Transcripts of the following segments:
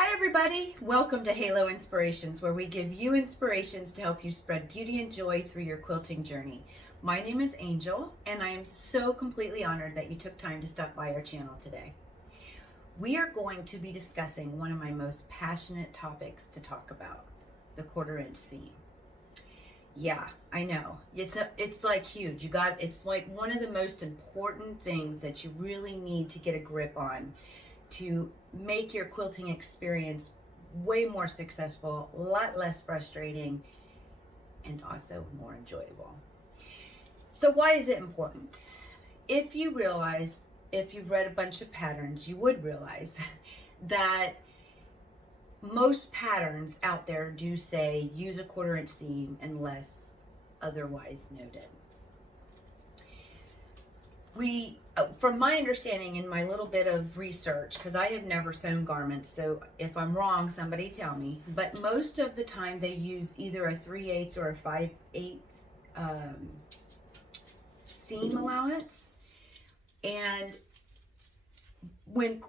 Hi everybody, welcome to Halo Inspirations, where we give you inspirations to help you spread beauty and joy through your quilting journey. My name is Angel, and I am so completely honored that you took time to stop by our channel today. We are going to be discussing one of my most passionate topics to talk about, the 1/4 inch seam. Yeah, I know. It's like huge. It's like one of the most important things that you really need to get a grip on to make your quilting experience way more successful, a lot less frustrating, and also more enjoyable. So why is it important? If you've read a bunch of patterns, you would realize that most patterns out there do say use a 1/4 inch seam unless otherwise noted. From my understanding in my little bit of research, because I have never sewn garments, so if I'm wrong, somebody tell me, but most of the time they use either a 3/8 or a 5/8 seam allowance. And when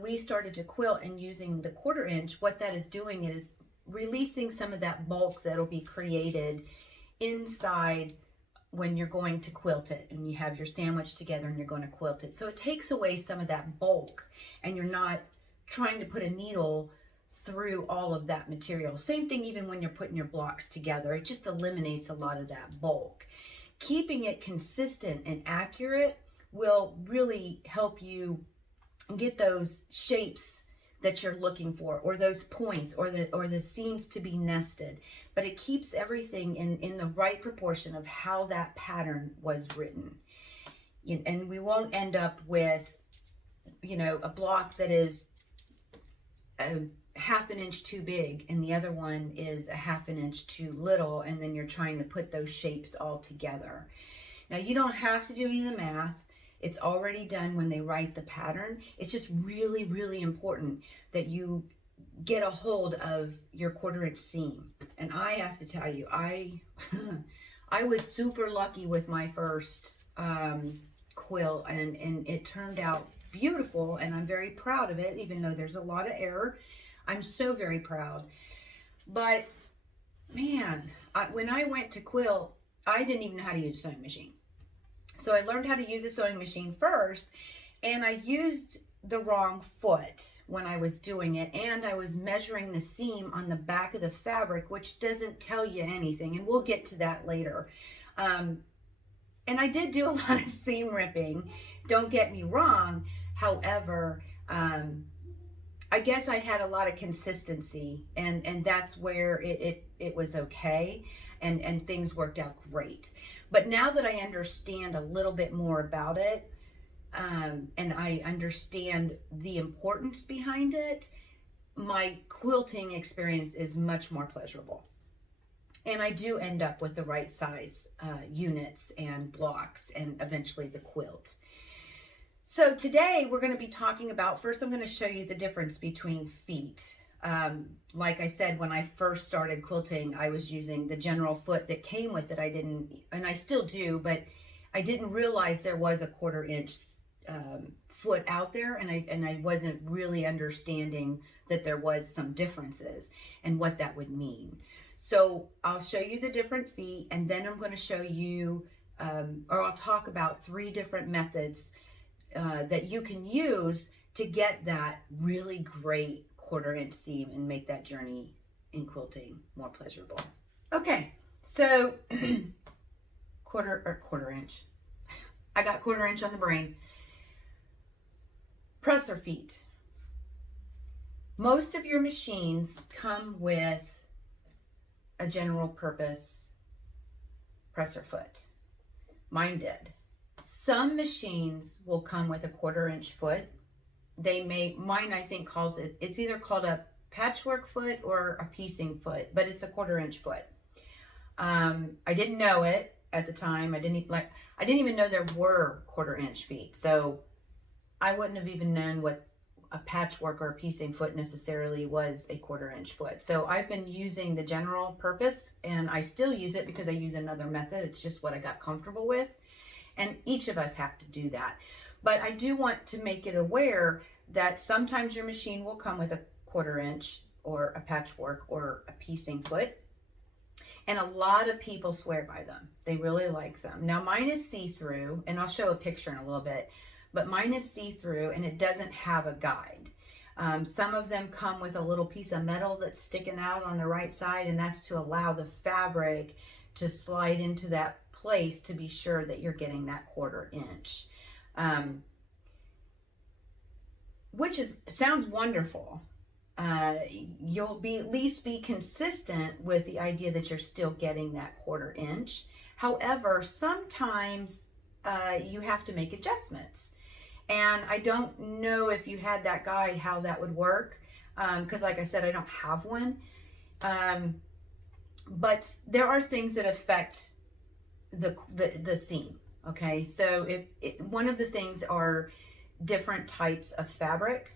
we started to quilt and using the 1/4 inch, what that is doing is releasing some of that bulk that'll be created inside when you're going to quilt it and you have your sandwich together and you're going to quilt it. So it takes away some of that bulk and you're not trying to put a needle through all of that material. Same thing even when you're putting your blocks together. It just eliminates a lot of that bulk. Keeping it consistent and accurate will really help you get those shapes that you're looking for, or those points, or the seams to be nested. But it keeps everything in the right proportion of how that pattern was written. And we won't end up with, a block that is a 1/2 inch too big and the other one is a 1/2 inch too little, and then you're trying to put those shapes all together. Now, you don't have to do any of the math. It's already done when they write the pattern. It's just really, really important that you get a hold of your 1/4 inch seam. And I have to tell you, I was super lucky with my first quilt, and it turned out beautiful, and I'm very proud of it, even though there's a lot of error. I'm so very proud. But man, when I went to quilt, I didn't even know how to use a sewing machine. So I learned how to use a sewing machine first, and I used the wrong foot when I was doing it, and I was measuring the seam on the back of the fabric, which doesn't tell you anything, and we'll get to that later. And I did do a lot of seam ripping, don't get me wrong. However, I guess I had a lot of consistency, and that's where it was okay, and things worked out great. But now that I understand a little bit more about it, and I understand the importance behind it, my quilting experience is much more pleasurable. And I do end up with the right size units and blocks and eventually the quilt. So today we're going to be talking about, first I'm going to show you the difference between feet. Like I said, when I first started quilting, I was using the general foot that came with it. And I still do, but I didn't realize there was a 1/4 inch foot out there, and I wasn't really understanding that there was some differences and what that would mean. So I'll show you the different feet, and then I'm going to show you, or I'll talk about 3 different methods that you can use to get that really great 1/4 inch seam and make that journey in quilting more pleasurable. Okay, so 1/4 inch. I got 1/4 inch on the brain. Presser feet. Most of your machines come with a general purpose presser foot. Mine did. Some machines will come with a 1/4 inch foot. Mine I think it's either called a patchwork foot or a piecing foot, but it's a 1/4 inch foot. I didn't know it at the time. I didn't even know there were 1/4 inch feet. So I wouldn't have even known what a patchwork or a piecing foot necessarily was a 1/4 inch foot. So I've been using the general purpose, and I still use it because I use another method. It's just what I got comfortable with. And each of us have to do that. But I do want to make it aware that sometimes your machine will come with a quarter inch or a patchwork or a piecing foot. And a lot of people swear by them. They really like them. Now mine is see-through, and I'll show a picture in a little bit, but mine is see-through and it doesn't have a guide. Some of them come with a little piece of metal that's sticking out on the right side, and that's to allow the fabric to slide into that place to be sure that you're getting that quarter inch. Which sounds wonderful. You'll at least be consistent with the idea that you're still getting that quarter inch. However, sometimes you have to make adjustments. And I don't know if you had that guide, how that would work. Because like I said, I don't have one. But there are things that affect the seam. Okay, so one of the things are different types of fabric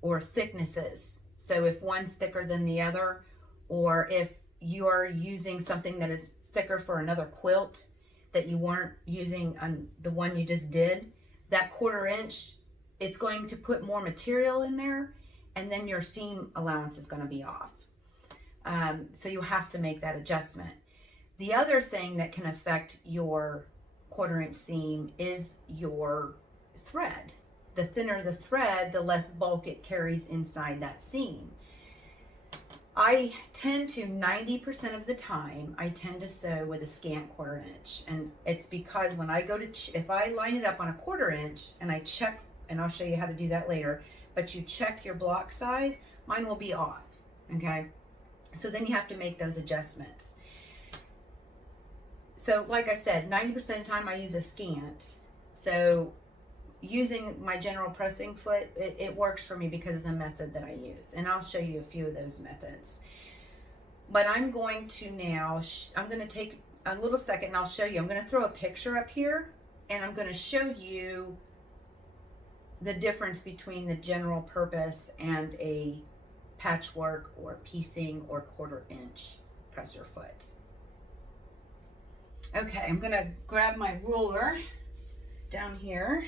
or thicknesses. So if one's thicker than the other, or if you're using something that is thicker for another quilt that you weren't using on the one you just did, that quarter inch, it's going to put more material in there, and then your seam allowance is going to be off. So you have to make that adjustment. The other thing that can affect your quarter inch seam is your thread. The thinner the thread, the less bulk it carries inside that seam. I tend to, 90% of the time, I tend to sew with a scant quarter inch. And it's because when I go to, if I line it up on a quarter inch and I check, and I'll show you how to do that later, but you check your block size, mine will be off, okay? So then you have to make those adjustments. So like I said, 90% of the time I use a scant. So using my general pressing foot, it works for me because of the method that I use. And I'll show you a few of those methods. But I'm going to now, I'm going to take a little second and I'll show you. I'm going to throw a picture up here and I'm going to show you the difference between the general purpose and a patchwork or piecing or quarter inch presser foot. Okay, I'm going to grab my ruler down here.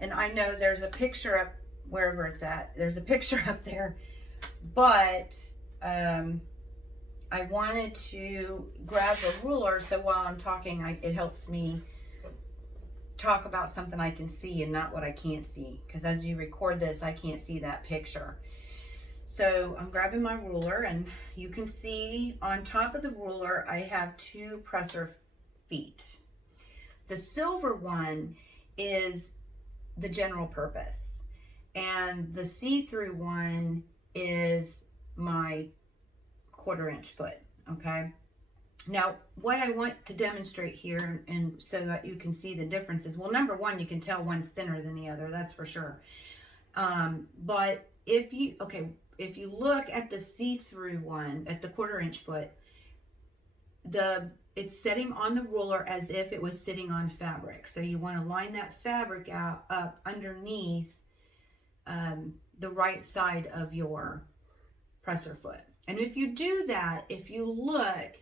And I know there's a picture up wherever it's at. There's a picture up there, but I wanted to grab a ruler so while I'm talking, it helps me talk about something I can see and not what I can't see. Because as you record this, I can't see that picture. So I'm grabbing my ruler, and you can see on top of the ruler, I have two presser feet. The silver one is the general purpose, and the see-through one is my quarter inch foot. Okay, now what I want to demonstrate here, and so that you can see the differences, well, number one, you can tell one's thinner than the other, that's for sure. But if you look at the see-through one, at the quarter inch foot, it's sitting on the ruler as if it was sitting on fabric. So you want to line that fabric up underneath the right side of your presser foot. And if you do that, if you look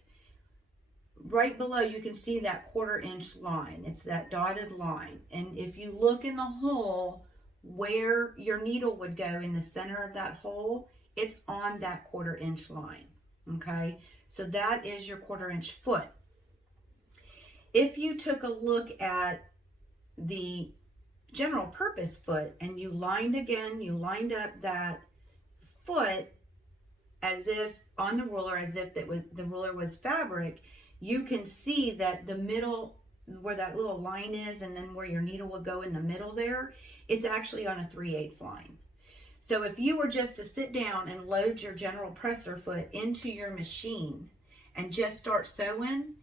right below, you can see that quarter inch line. It's that dotted line. And if you look in the hole where your needle would go in the center of that hole, it's on that quarter inch line. Okay, so that is your quarter inch foot. If you took a look at the general purpose foot and you lined up that foot as if on the ruler, as if the ruler was fabric, you can see that the middle, where that little line is, and then where your needle will go in the middle there, it's actually on a 3/8 line. So if you were just to sit down and load your general presser foot into your machine and just start sewing,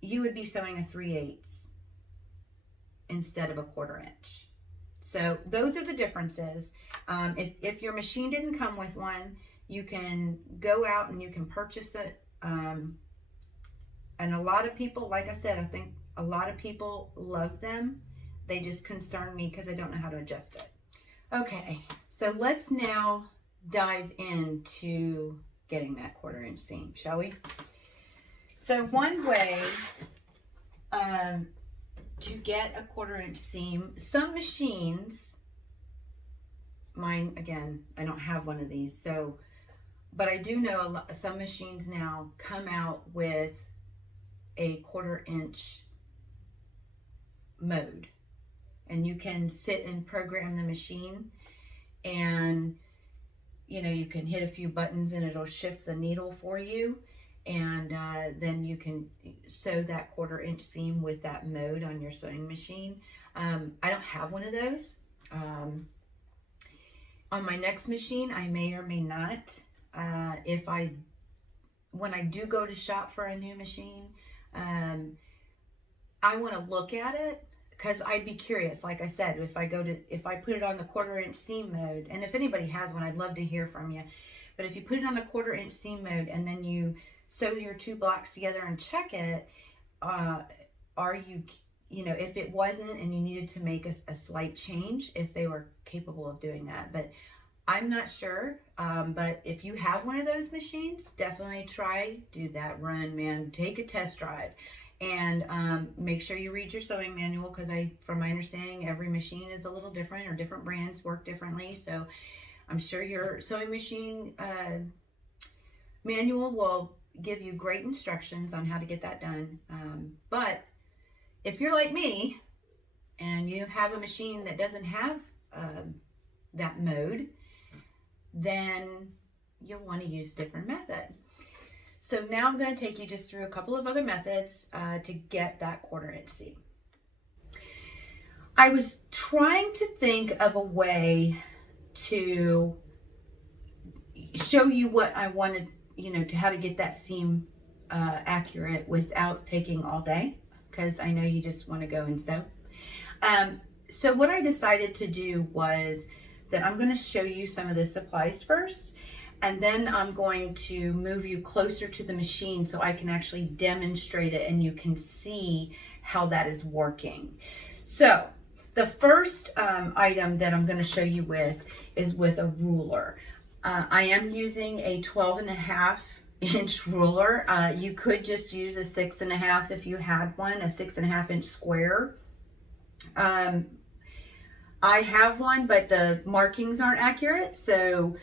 you would be sewing a 3/8 instead of a quarter inch. So those are the differences. If your machine didn't come with one, you can go out and you can purchase it. And a lot of people, like I said, I think a lot of people love them. They just concern me because I don't know how to adjust it. Okay, so let's now dive into getting that quarter inch seam, shall we? So one way to get a quarter inch seam, some machines mine, again, I don't have one of these. So, but I do know some machines now come out with a 1/4 inch mode, and you can sit and program the machine, and you can hit a few buttons and it'll shift the needle for you, and then you can sew that 1/4 inch seam with that mode on your sewing machine. I don't have one of those. On my next machine, I may or may not. When I do go to shop for a new machine, I want to look at it, because I'd be curious. Like I said, if I put it on the 1/4 inch seam mode, and if anybody has one, I'd love to hear from you. But if you put it on the 1/4 inch seam mode and then you sew your two blocks together and check it, are you, if it wasn't and you needed to make a slight change, if they were capable of doing that. But I'm not sure. But if you have one of those machines, definitely do that run, man. Take a test drive. And make sure you read your sewing manual, because from my understanding, every machine is a little different, or different brands work differently. So I'm sure your sewing machine manual will give you great instructions on how to get that done. But if you're like me and you have a machine that doesn't have that mode, then you'll want to use a different method. So now I'm going to take you just through a couple of other methods to get that 1/4 inch seam. I was trying to think of a way to show you what I wanted, to how to get that seam accurate without taking all day, because I know you just want to go and sew. So what I decided to do was that I'm going to show you some of the supplies first, and then I'm going to move you closer to the machine so I can actually demonstrate it and you can see how that is working. So the first item that I'm going to show you is with a ruler. I am using a 12.5-inch ruler. You could just use a 6.5 if you had one, a 6.5-inch square. I have one, but the markings aren't accurate, so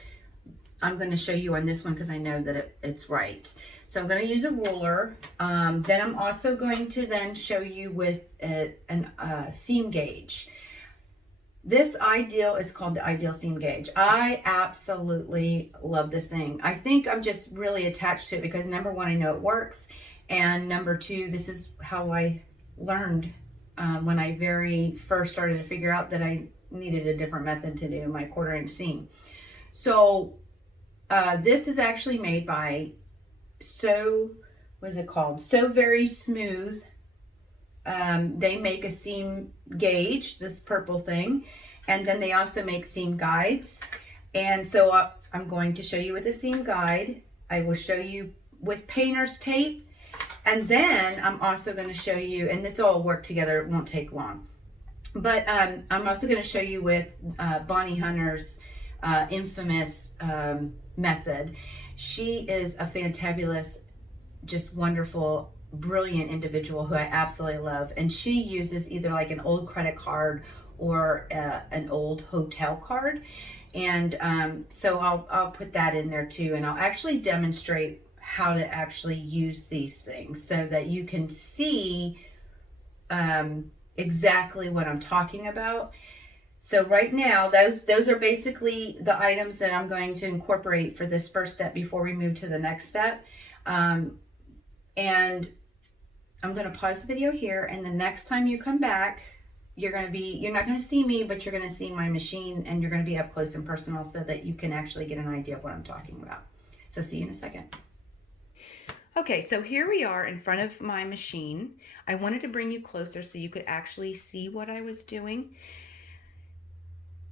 I'm going to show you on this one because I know that it's right. So I'm going to use a ruler. Then I'm also going to then show you with a seam gauge. This is called the Ideal Seam Gauge. I absolutely love this thing. I think I'm just really attached to it because, number one, I know it works, and number two, this is how I learned when I very first started to figure out that I needed a different method to do my 1/4 inch seam. So this is actually made by So Very Smooth. They make a seam gauge, this purple thing, and then they also make seam guides. And so I'm going to show you with a seam guide. I will show you with painter's tape, and then I'm also going to show you, and this will all work together, it won't take long, but I'm also going to show you with Bonnie Hunter's infamous method. She is a fantabulous, just wonderful, brilliant individual who I absolutely love, and she uses either like an old credit card or an old hotel card, and so I'll put that in there too, and I'll actually demonstrate how to actually use these things so that you can see exactly what I'm talking about. So right now, those are basically the items that I'm going to incorporate for this first step before we move to the next step. And I'm going to pause the video here, and the next time you come back, you're not going to see me, but you're going to see my machine, and you're going to be up close and personal so that you can actually get an idea of what I'm talking about. So see you in a second. Okay, so here we are in front of my machine. I wanted to bring you closer so you could actually see what I was doing.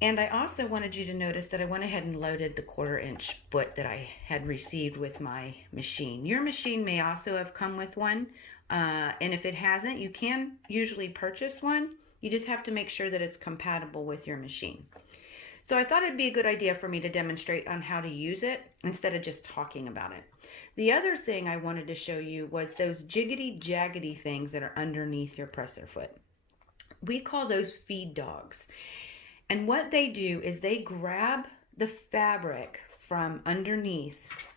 And I also wanted you to notice that I went ahead and loaded the 1/4 inch foot that I had received with my machine. Your machine may also have come with one. And if it hasn't, you can usually purchase one. You just have to make sure that it's compatible with your machine. So I thought it'd be a good idea for me to demonstrate on how to use it instead of just talking about it. The other thing I wanted to show you was those jiggity jaggedy things that are underneath your presser foot. We call those feed dogs. And what they do is they grab the fabric from underneath,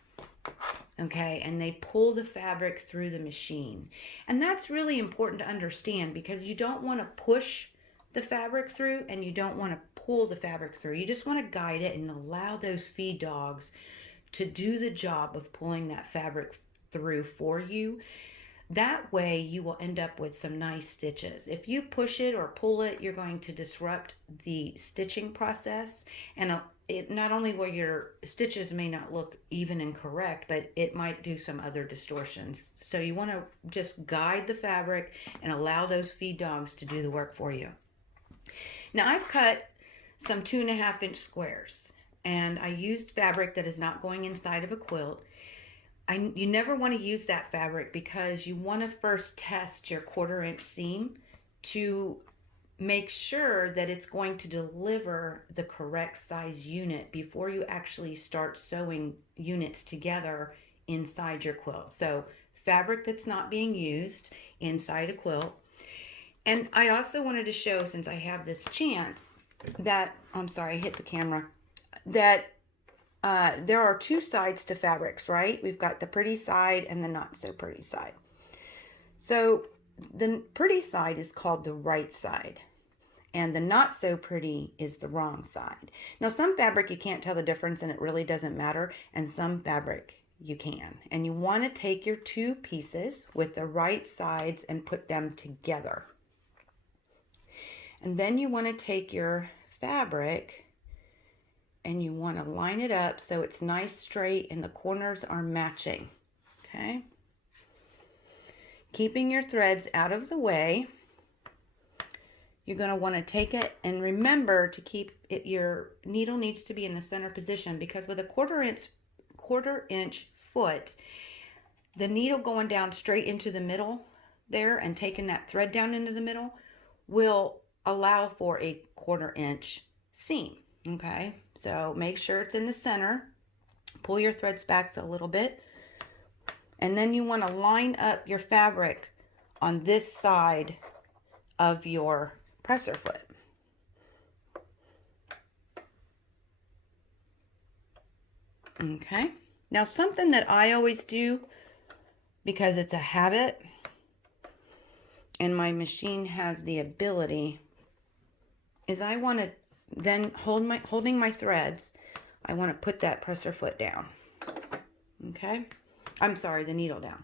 okay, and they pull the fabric through the machine. And that's really important to understand because you don't want to push the fabric through and you don't want to pull the fabric through. You just want to guide it and allow those feed dogs to do the job of pulling that fabric through for you. That way you will end up with some nice stitches. If you push it or pull it, you're going to disrupt the stitching process, and it not only will your stitches may not look even and correct, but it might do some other distortions. So you want to just guide the fabric and allow those feed dogs to do the work for you. Now I've cut some 2.5-inch squares, and I used fabric that is not going inside of a quilt. You never want to use that fabric because you want to first test your 1/4-inch seam to make sure that it's going to deliver the correct size unit before you actually start sewing units together inside your quilt. So fabric that's not being used inside a quilt. And I also wanted to show, since I have this chance, that, I'm sorry, I hit the camera, that there are 2 sides to fabrics, right? We've got the pretty side and the not so pretty side. So the pretty side is called the right side, and the not so pretty is the wrong side. Now, some fabric you can't tell the difference and it really doesn't matter, and some fabric you can. And you want to take your 2 pieces with the right sides and put them together. And then you want to take your fabric and you want to line it up so it's nice straight and the corners are matching, okay? Keeping your threads out of the way. You're going to want to take it and remember to keep it, your needle needs to be in the center position, because with a 1/4-inch foot, the needle going down straight into the middle there and taking that thread down into the middle will allow for a 1/4-inch seam. Okay, so make sure it's in the center. Pull your threads back a little bit. And then you want to line up your fabric on this side of your presser foot. Okay, now something that I always do, because it's a habit and my machine has the ability, is I want to then holding my threads, I want to put that presser foot down. Okay? I'm sorry, the needle down.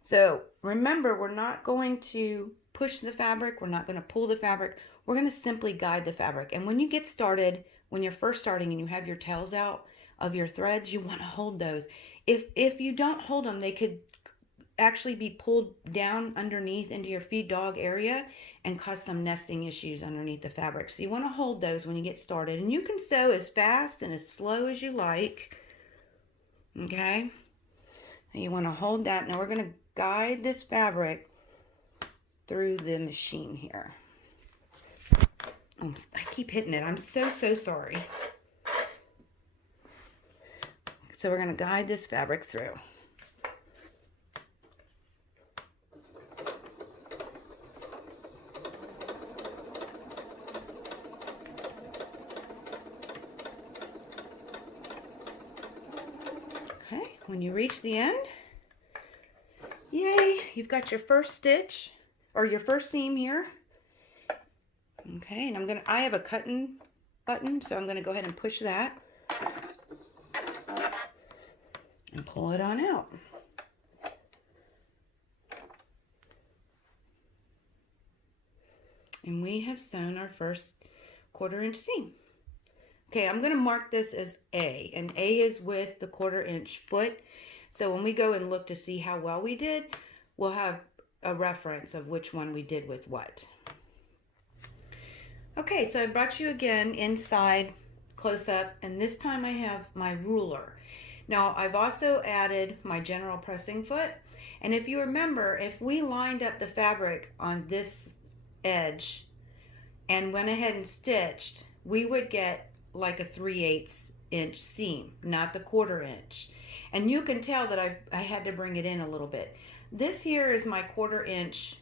So remember, we're not going to push the fabric. We're not going to pull the fabric. We're going to simply guide the fabric. And when you get started, when you're first starting and you have your tails out of your threads, you want to hold those. If you don't hold them, they could actually be pulled down underneath into your feed dog area and cause some nesting issues underneath the fabric. So you want to hold those when you get started, and you can sew as fast and as slow as you like. Okay, and you want to hold that. Now we're going to guide this fabric through the machine here. I keep hitting it. I'm so sorry. So we're going to guide this fabric through. When you reach the end, yay, you've got your first stitch or your first seam here. Okay, and I have a cutting button, so I'm going to go ahead and push that and pull it on out. And we have sewn our first 1/4-inch seam. Okay, I'm going to mark this as A, and A is with the 1/4-inch foot. So when we go and look to see how well we did, we'll have a reference of which one we did with what. Okay, so I brought you again inside close up, and this time I have my ruler. Now I've also added my general pressing foot, and if you remember, if we lined up the fabric on this edge and went ahead and stitched, we would get like a 3/8 inch seam, not the 1/4 inch. And you can tell that I had to bring it in a little bit. This here is my 1/4 inch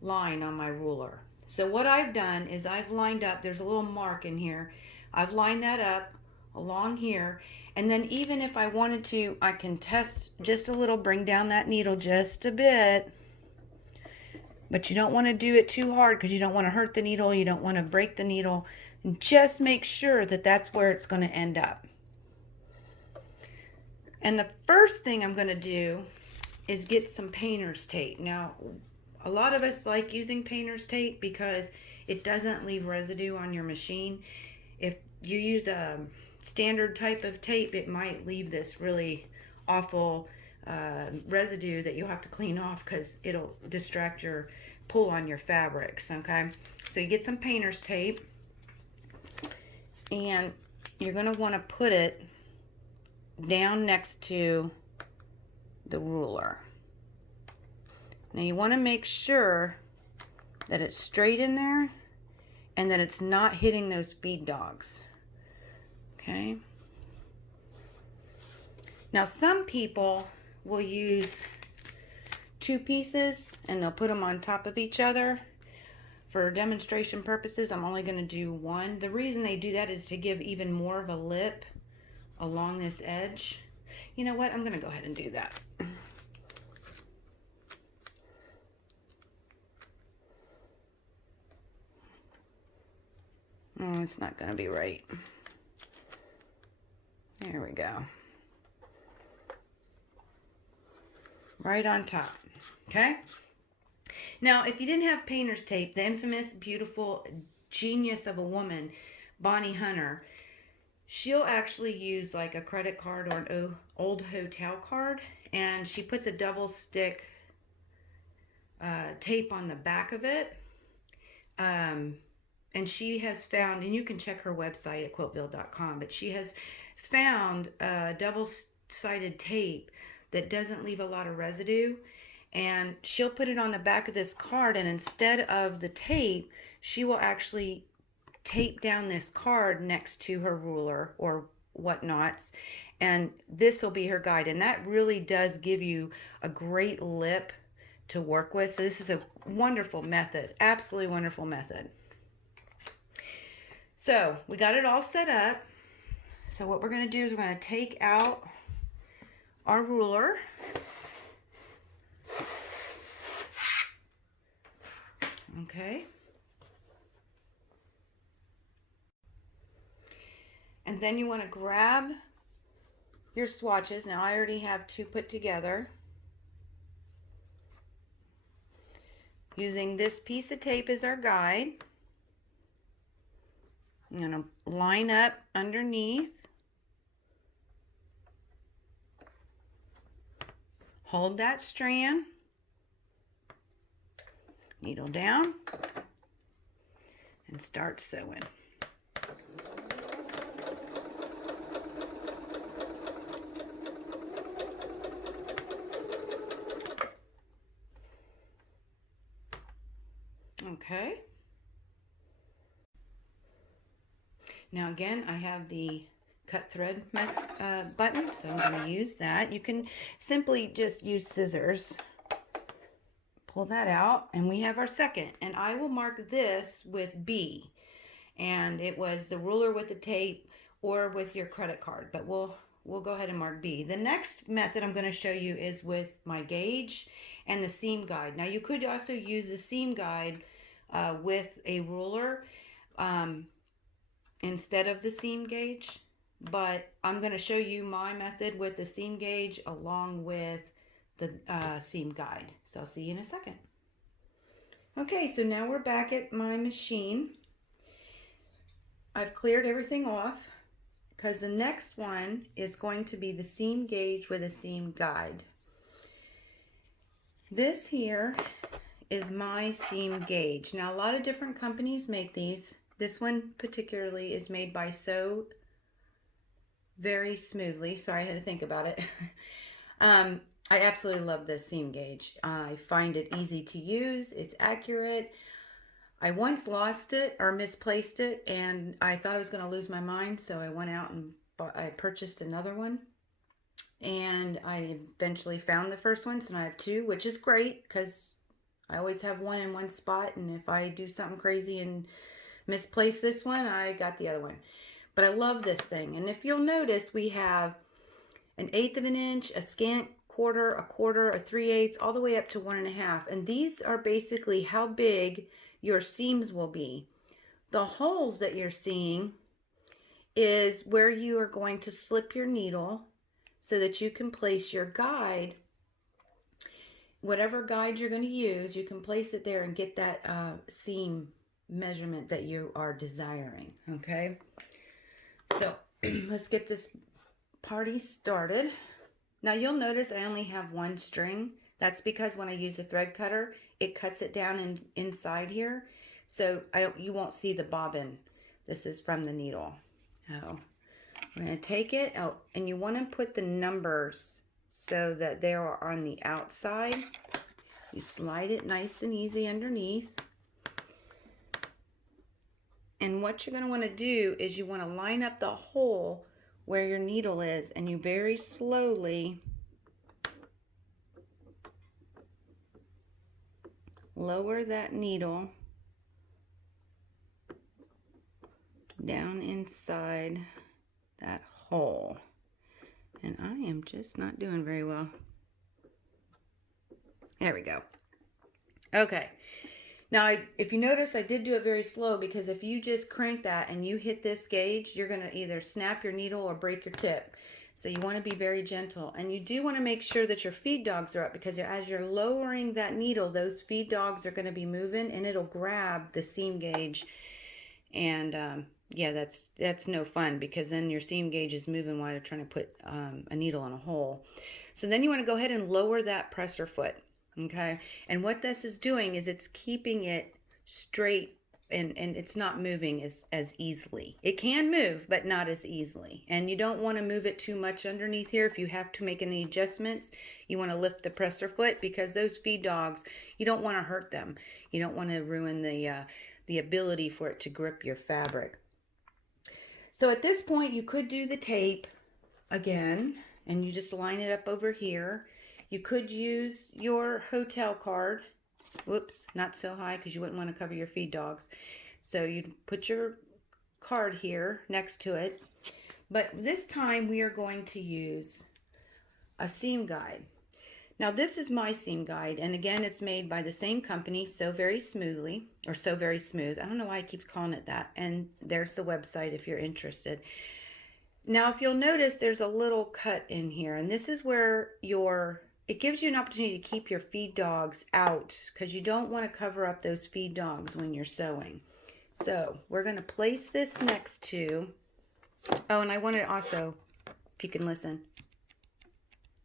line on my ruler. So what I've done is I've lined up, there's a little mark in here. I've lined that up along here. And then even if I wanted to, I can test just a little, bring down that needle just a bit. But you don't want to do it too hard because you don't want to hurt the needle. You don't want to break the needle. And just make sure that that's where it's going to end up. And the first thing I'm going to do is get some painter's tape. Now, a lot of us like using painter's tape because it doesn't leave residue on your machine. If you use a standard type of tape, it might leave this really awful residue that you'll have to clean off because it'll distract your pull on your fabrics. Okay, so you get some painter's tape and you're going to want to put it down next to the ruler. Now you want to make sure that it's straight in there and that it's not hitting those bead dogs. Okay. Now some people will use two pieces and they'll put them on top of each other. For demonstration purposes, I'm only going to do one. The reason they do that is to give even more of a lip along this edge. You know what? I'm going to go ahead and do that. Oh, it's not going to be right. There we go. Right on top. Okay? Now, if you didn't have painter's tape, the infamous, beautiful genius of a woman, Bonnie Hunter, she'll actually use like a credit card or an old hotel card, and she puts a double stick tape on the back of it. And she has found, and you can check her website at quiltville.com, but she has found a double-sided tape that doesn't leave a lot of residue, and she'll put it on the back of this card, and instead of the tape, she will actually tape down this card next to her ruler or whatnots, and this will be her guide, and that really does give you a great lip to work with. So this is a wonderful method, absolutely wonderful method. So we got it all set up. So what we're going to do is we're going to take out our ruler. Okay. And then you want to grab your swatches. Now I already have two put together. Using this piece of tape as our guide. I'm going to line up underneath. Hold that strand. Needle down. And start sewing. Okay. Now again, I have the cut thread button, so I'm going to use that. You can simply just use scissors. Pull that out, and we have our second. And I will mark this with B. And it was the ruler with the tape or with your credit card, but we'll go ahead and mark B. The next method I'm going to show you is with my gauge and the seam guide. Now you could also use the seam guide with a ruler instead of the seam gauge, but I'm going to show you my method with the seam gauge along with the seam guide. So I'll see you in a second. Okay, so now we're back at my machine. I've cleared everything off because the next one is going to be the seam gauge with a seam guide. This here is my seam gauge. Now a lot of different companies make these. This one particularly is made by Sew Very Smoothly. Sorry, I had to think about it. I absolutely love this seam gauge. I find it easy to use. It's accurate. I once lost it or misplaced it, and I thought I was going to lose my mind, so I went out and I purchased another one. And I eventually found the first one, so now I have two, which is great because I always have one in one spot, and if I do something crazy and misplace this one, I got the other one. But I love this thing. And if you'll notice, we have an eighth of an inch, a scant quarter, a quarter, a 3/8, all the way up to 1.5. And these are basically how big your seams will be. The holes that you're seeing is where you are going to slip your needle so that you can place your guide. Whatever guide you're going to use, you can place it there and get that seam measurement that you are desiring. Okay, so let's get this party started. Now you'll notice I only have one string. That's because when I use a thread cutter, it cuts it down inside here, so you won't see the bobbin. This is from the needle. Oh, we're going to take it out, and you want to put the numbers so that they are on the outside. You slide it nice and easy underneath. And what you're going to want to do is you want to line up the hole where your needle is, and you very slowly lower that needle down inside that hole. And I am just not doing very well. There we go. Okay. Now, if you notice, I did do it very slow, because if you just crank that and you hit this gauge, you're going to either snap your needle or break your tip. So you want to be very gentle. And you do want to make sure that your feed dogs are up, because as you're lowering that needle, those feed dogs are going to be moving, and it'll grab the seam gauge. And yeah, that's no fun, because then your seam gauge is moving while you're trying to put a needle in a hole. So then you want to go ahead and lower that presser foot. Okay, and what this is doing is it's keeping it straight, and it's not moving as easily. It can move, but not as easily. And you don't want to move it too much underneath here. If you have to make any adjustments, you want to lift the presser foot, because those feed dogs, you don't want to hurt them. You don't want to ruin the ability for it to grip your fabric. So at this point, you could do the tape again, and you just line it up over here. You could use your hotel card. Whoops, not so high, because you wouldn't want to cover your feed dogs. So you'd put your card here next to it. But this time we are going to use a seam guide. Now this is my seam guide, and again, it's made by the same company, So Very Smoothly, or So Very Smooth. I don't know why I keep calling it that. And there's the website if you're interested. Now, if you'll notice, there's a little cut in here, and this is where it gives you an opportunity to keep your feed dogs out, because you don't want to cover up those feed dogs when you're sewing. So we're going to place this next to, oh, and I wanted also, if you can listen,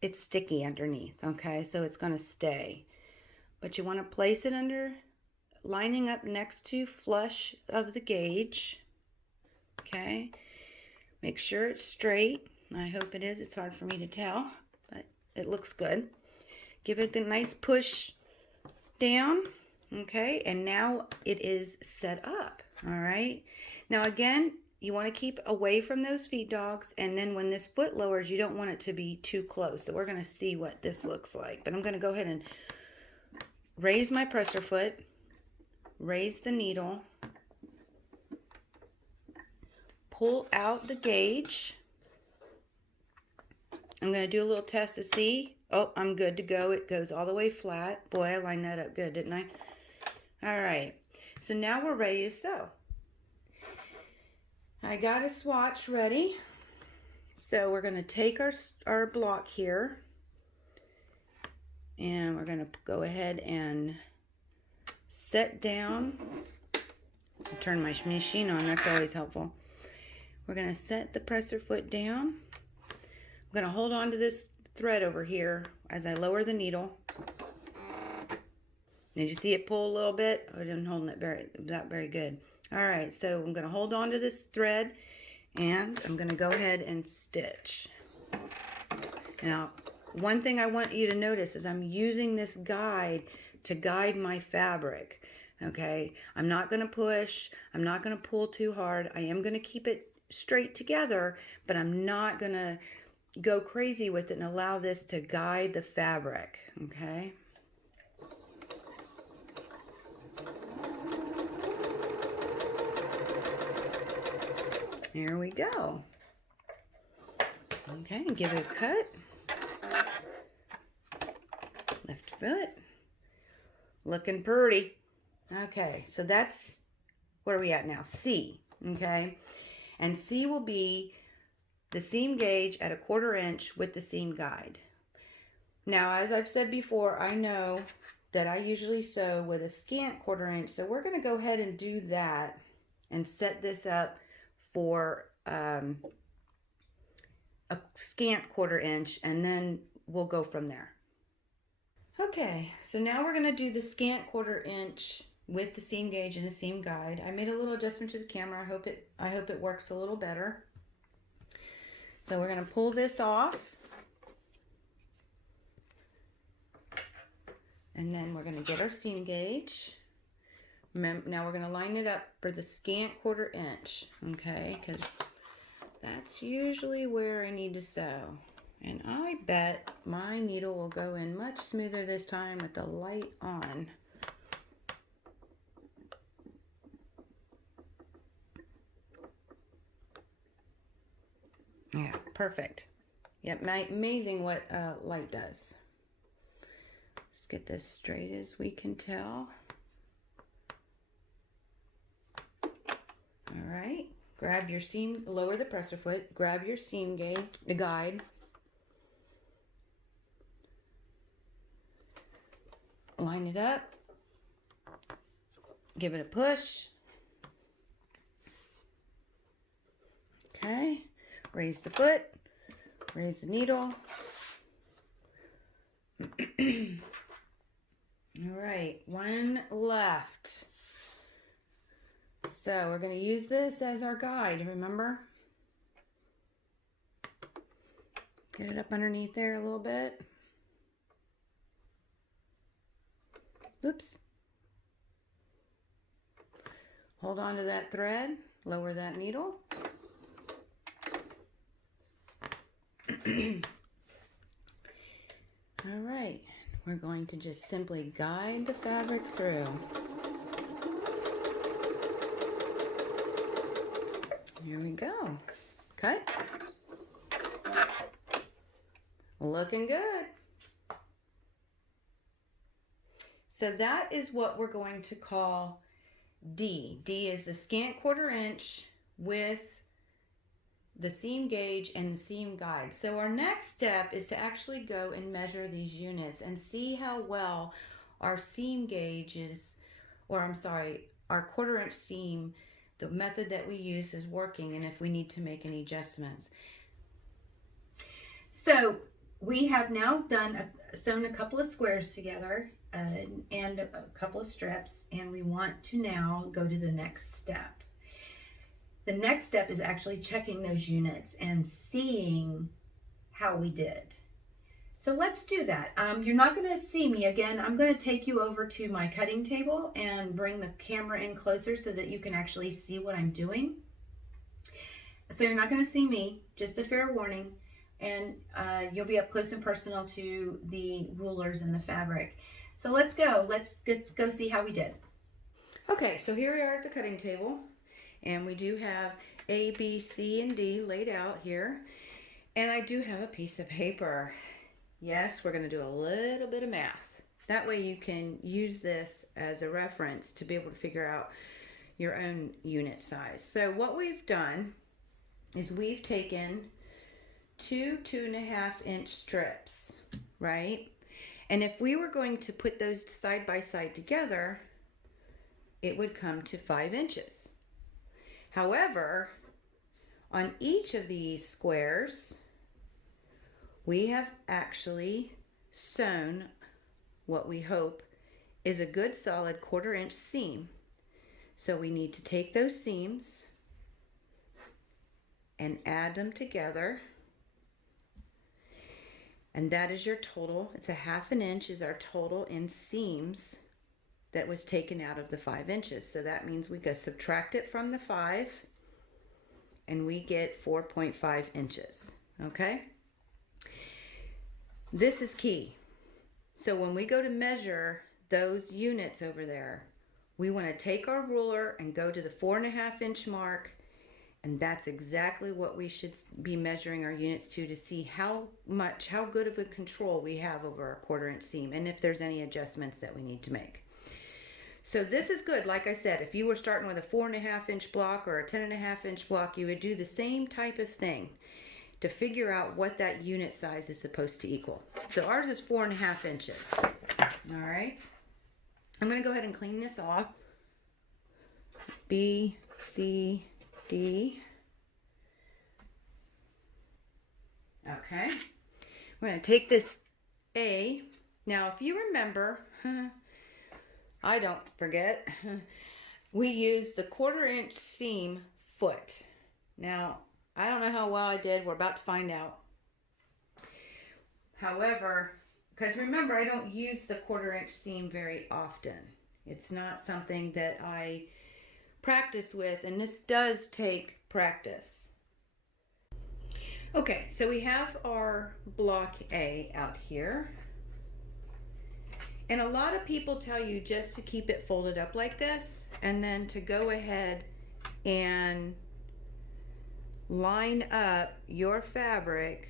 it's sticky underneath, okay? So it's going to stay. But you want to place it under, lining up next to flush of the gauge, okay? Make sure it's straight. I hope it is. It's hard for me to tell, but it looks good. Give it a nice push down, okay? And now it is set up, all right? Now again, you want to keep away from those feed dogs, and then when this foot lowers, you don't want it to be too close. So we're going to see what this looks like. But I'm going to go ahead and raise my presser foot, raise the needle, pull out the gauge. I'm going to do a little test to see. Oh, I'm good to go. It goes all the way flat. Boy, I lined that up good, didn't I? All right. So now we're ready to sew. I got a swatch ready. So we're going to take our block here, and we're going to go ahead and set down. Turn my machine on. That's always helpful. We're going to set the presser foot down. I'm going to hold on to this thread over here as I lower the needle. Did you see it pull a little bit? I didn't hold it very good. All right, so I'm going to hold on to this thread, and I'm going to go ahead and stitch. Now, one thing I want you to notice is I'm using this guide to guide my fabric. Okay, I'm not going to push. I'm not going to pull too hard. I am going to keep it straight together, but I'm not going to go crazy with it and allow this to guide the fabric. Okay. There we go. Okay, and give it a cut. Left foot. Looking pretty. Okay, so that's, where are we at now? C, okay? And C will be the seam gauge at 1/4 inch with the seam guide. Now, as I've said before, I know that I usually sew with a scant 1/4 inch, so we're going to go ahead and do that and set this up for a scant 1/4 inch, and then we'll go from there. Okay, so now we're going to do the scant 1/4 inch with the seam gauge and the seam guide. I made a little adjustment to the camera. I hope it works a little better. So we're going to pull this off. And then we're going to get our seam gauge. Now we're going to line it up for the scant 1/4 inch, okay? Because that's usually where I need to sew. And I bet my needle will go in much smoother this time with the light on. Yeah, perfect. Yep, amazing what light does. Let's get this straight as we can tell. All right, grab your seam, lower the presser foot, grab your seam gauge, the guide. Line it up. Give it a push. Okay, raise the foot, raise the needle. All right, one left. So we're going to use this as our guide, remember? Get it up underneath there a little bit. Oops. Hold on to that thread, lower that needle. All right, we're going to just simply guide the fabric through. Here we go. Cut. Looking good. So that is what we're going to call D. D is the scant 1/4 inch with the seam gauge and the seam guide. So our next step is to actually go and measure these units and see how well our seam gauges, or I'm sorry, our 1/4 inch seam, the method that we use is working, and if we need to make any adjustments. So we have now sewn a couple of squares together and a couple of strips, and we want to now go to the next step. The next step is actually checking those units and seeing how we did. So let's do that. You're not going to see me again. I'm going to take you over to my cutting table and bring the camera in closer so that you can actually see what I'm doing. So you're not going to see me, just a fair warning, and you'll be up close and personal to the rulers and the fabric. So let's go. Let's go see how we did. Okay, so here we are at the cutting table, and we do have A, B, C, and D laid out here, and I do have a piece of paper. Yes, we're going to do a little bit of math. That way you can use this as a reference to be able to figure out your own unit size. So what we've done is we've taken two 2.5 inch strips, right? And if we were going to put those side by side together, it would come to 5 inches. However, on each of these squares, we have actually sewn what we hope is a good solid 1/4 inch seam. So we need to take those seams and add them together. And that is your total. It's a 1/2 inch is our total in seams that was taken out of the 5 inches. So that means we go subtract it from the 5 and we get 4.5 inches. Okay? This is key. So when we go to measure those units over there, we want to take our ruler and go to the 4.5 inch mark And that's exactly what we should be measuring our units to see how good of a control we have over our 1/4 inch seam, and if there's any adjustments that we need to make. So this is good. Like I said, if you were starting with a 4.5 inch block or a 10.5 inch block, you would do the same type of thing to figure out what that unit size is supposed to equal. So ours is 4.5 inches. All right. I'm going to go ahead and clean this off. B, C, D. Okay. We're going to take this A. Now, if you remember, I don't forget, we use the 1/4 inch seam foot. Now, I don't know how well I did. We're about to find out. However, because remember, I don't use the 1/4 inch seam very often. It's not something that I practice with, and this does take practice. Okay, so we have our block A out here. And a lot of people tell you just to keep it folded up like this, and then to go ahead and line up your fabric.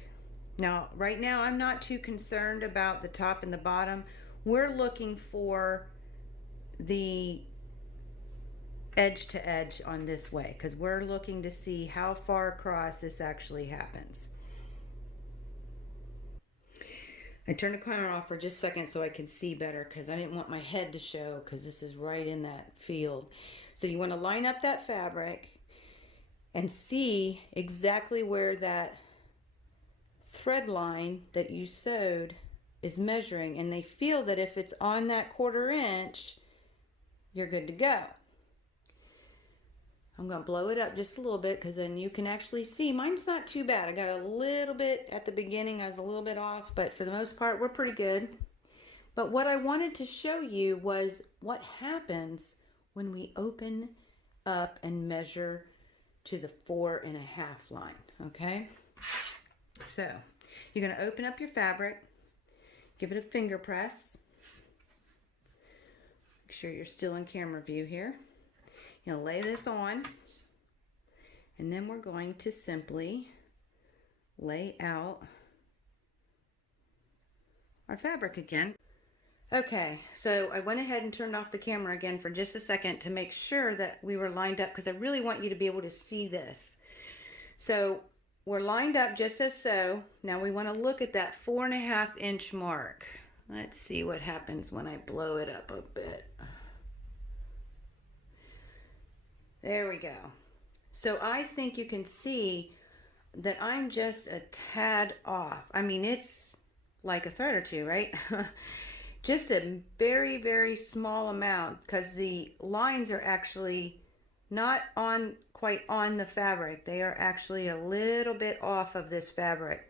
Now, right now, I'm not too concerned about the top and the bottom. We're looking for the edge to edge on this way, because we're looking to see how far across this actually happens. I turned the camera off for just a second so I can see better, because I didn't want my head to show, because this is right in that field. So you want to line up that fabric and see exactly where that thread line that you sewed is measuring, and they feel that if it's on that 1/4 inch, you're good to go. I'm going to blow it up just a little bit, because then you can actually see mine's not too bad. I got a little bit at the beginning, I was a little bit off, but for the most part we're pretty good. But what I wanted to show you was what happens when we open up and measure to the 4.5 line. Okay, so you're going to open up your fabric, give it a finger press, make sure you're still in camera view here. You'll lay this on, and then we're going to simply lay out our fabric again. Okay, so I went ahead and turned off the camera again for just a second to make sure that we were lined up, because I really want you to be able to see this. So we're lined up just as so. Now we want to look at that 4.5 inch mark. Let's see what happens when I blow it up a bit. There we go. So I think you can see that I'm just a tad off. I mean, it's like a thread or two, right? Just a very, very small amount, because the lines are actually not on quite on the fabric. They are actually a little bit off of this fabric.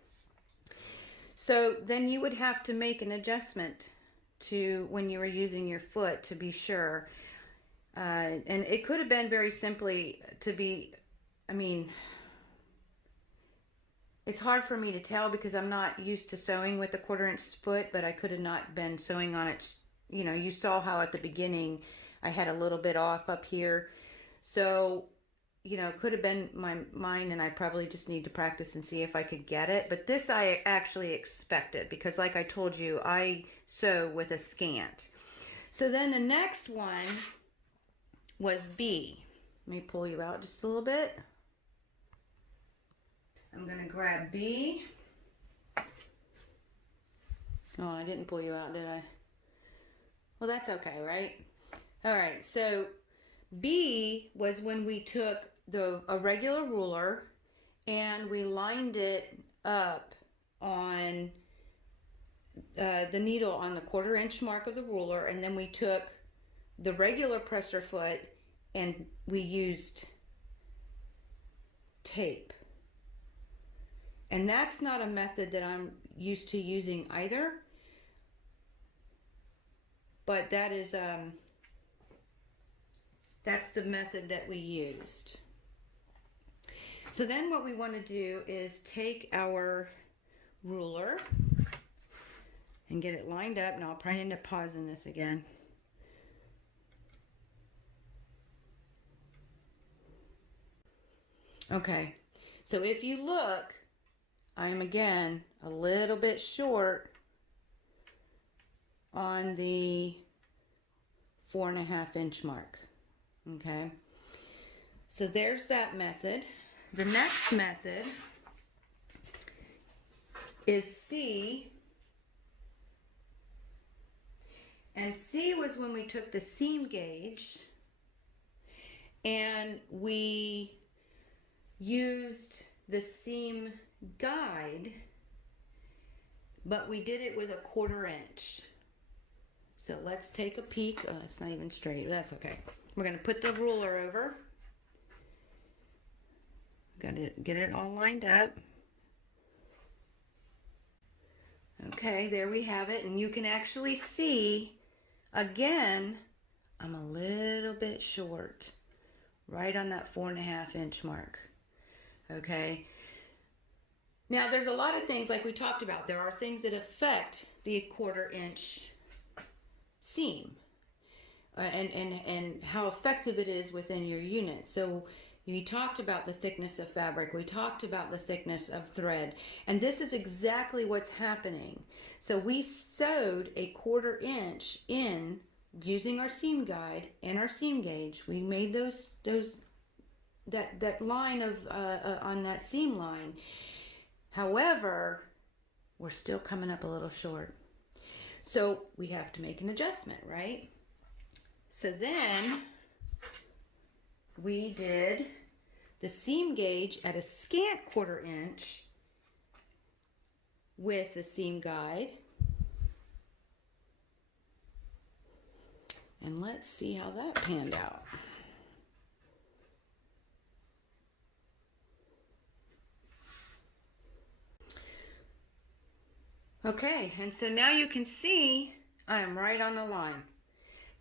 So then you would have to make an adjustment to when you were using your foot to be sure. And it could have been very simply to be, I mean, it's hard for me to tell because I'm not used to sewing with the 1/4 inch foot, but I could have not been sewing on it. You know, you saw how at the beginning I had a little bit off up here. So, you know, it could have been mine, and I probably just need to practice and see if I could get it. But this I actually expected, because like I told you, I sew with a scant. So then the next one was B. Let me pull you out just a little bit. I'm going to grab B. Oh, I didn't pull you out, did I? Well, that's okay, right? All right, so B was when we took a regular ruler and we lined it up on the needle on the 1/4 inch mark of the ruler, and then we took the regular presser foot and we used tape. And that's not a method that I'm used to using either, but that is that's the method that we used. So then what we want to do is take our ruler and get it lined up. Now I'll probably end up pausing this again. Okay, so if you look, I'm again a little bit short on the 4.5 inch mark. Okay, so there's that method. The next method is C. And C was when we took the seam gauge and we used the seam guide, but we did it with a 1/4 inch. So let's take a peek. Oh, it's not even straight. That's okay. We're going to put the ruler over. Got to get it all lined up. Okay, there we have it. And you can actually see, again, I'm a little bit short, right on that 4.5 inch mark. Okay. Now, there's a lot of things like we talked about. There are things that affect the 1/4 inch seam and how effective it is within your unit. So we talked about the thickness of fabric. We talked about the thickness of thread. And this is exactly what's happening. So we sewed a 1/4 inch in using our seam guide and our seam gauge. We made that line of on that seam line. However, we're still coming up a little short. So we have to make an adjustment, right? So then we did the seam gauge at a scant 1/4 inch with the seam guide. And let's see how that panned out. Okay, and so now you can see I'm right on the line.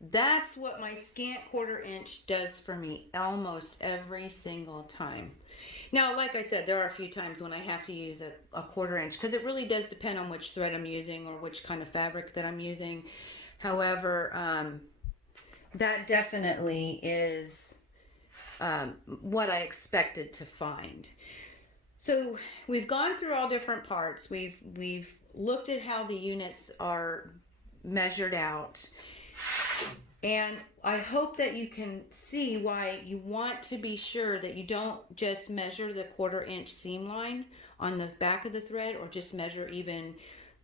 That's what my scant 1/4 inch does for me almost every single time. Now, like I said, there are a few times when I have to use a 1/4 inch because it really does depend on which thread I'm using or which kind of fabric that I'm using. However, that definitely is what I expected to find. So we've gone through all different parts. We've looked at how the units are measured out. And I hope that you can see why you want to be sure that you don't just measure the 1/4 inch seam line on the back of the thread or just measure even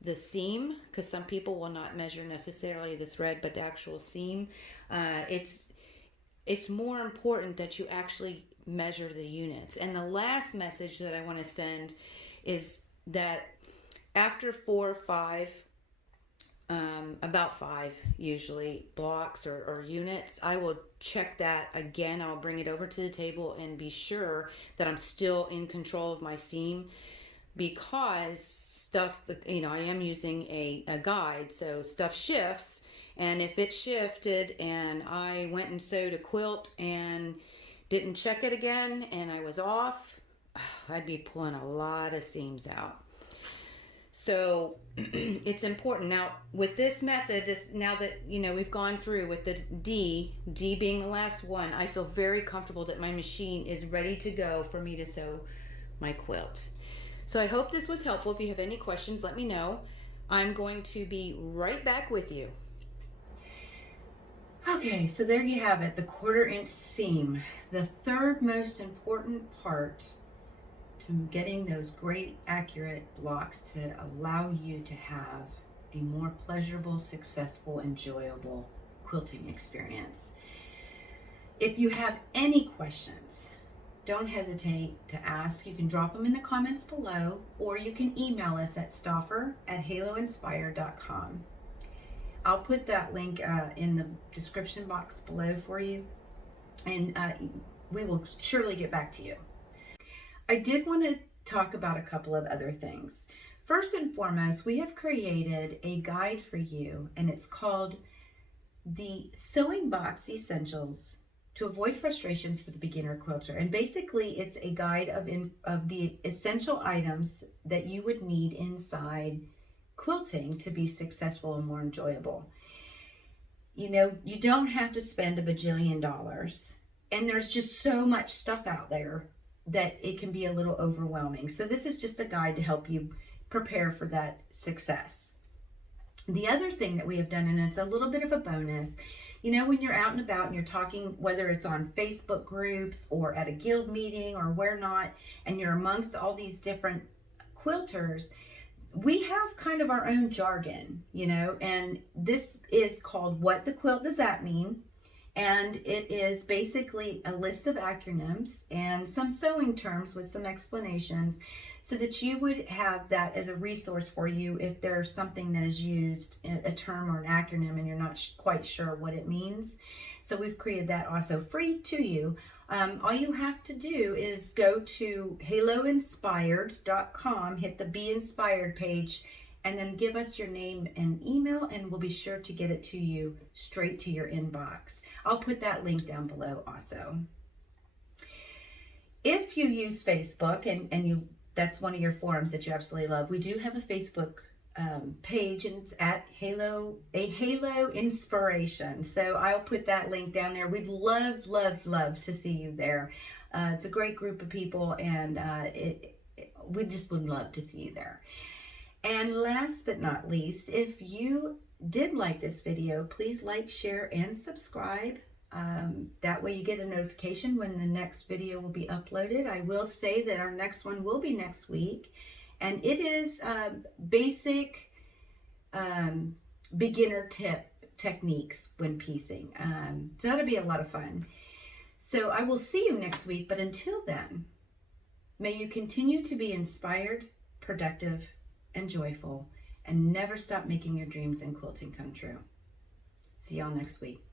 the seam, because some people will not measure necessarily the thread but the actual seam. It's more important that you actually measure the units. And the last message that I want to send is that after 4 or 5, about 5 usually, blocks or units, I will check that again. I'll bring it over to the table and be sure that I'm still in control of my seam, because stuff, I am using a guide, so stuff shifts. And if it shifted and I went and sewed a quilt and didn't check it again and I was off, I'd be pulling a lot of seams out. So it's important. Now with this method, now that we've gone through with the D being the last one, I feel very comfortable that my machine is ready to go for me to sew my quilt. So I hope this was helpful. If you have any questions, let me know. I'm going to be right back with you. Okay, so there you have it, the 1/4 inch seam, the third most important part to getting those great accurate blocks to allow you to have a more pleasurable, successful, enjoyable quilting experience. If you have any questions, don't hesitate to ask. You can drop them in the comments below, or you can email us at stoffer@haloinspire.com. I'll put that link in the description box below for you, and we will surely get back to you. I did want to talk about a couple of other things. First and foremost, we have created a guide for you, and it's called the Sewing Box Essentials to Avoid Frustrations for the Beginner Quilter. And basically, it's a guide of the essential items that you would need inside quilting to be successful and more enjoyable. You don't have to spend $1 bajillion, and there's just so much stuff out there that it can be a little overwhelming. So this is just a guide to help you prepare for that success. The other thing that we have done, and it's a little bit of a bonus, you know, when you're out and about and you're talking, whether it's on Facebook groups or at a guild meeting or where not, and you're amongst all these different quilters, we have kind of our own jargon, you know, and this is called What the Quilt Does That Mean? And it is basically a list of acronyms and some sewing terms with some explanations so that you would have that as a resource for you if there's something that is used, a term or an acronym, and you're not quite sure what it means. So we've created that also free to you. All you have to do is go to haloinspired.com, hit the Be Inspired page, and then give us your name and email, and we'll be sure to get it to you straight to your inbox. I'll put that link down below also. If you use Facebook and that's one of your forums that you absolutely love, we do have a Facebook page, and it's at Halo Inspiration. So I'll put that link down there. We'd love to see you there. It's a great group of people, and we just would love to see you there. And last but not least, if you did like this video, please like, share, and subscribe. That way you get a notification when the next video will be uploaded. I will say that our next one will be next week, and it is basic beginner techniques when piecing. So that'll be a lot of fun. So I will see you next week, but until then, may you continue to be inspired, productive, and joyful, and never stop making your dreams in quilting come true. See y'all next week.